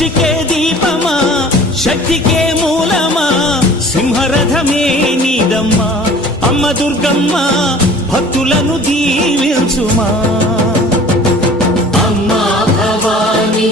సృష్టికే దీపమా శక్తికే మూలమా సింహరథమే నీదమ్మా అమ్మ దుర్గమ్మ భక్తులను దీవించుమా అమ్మా భవాని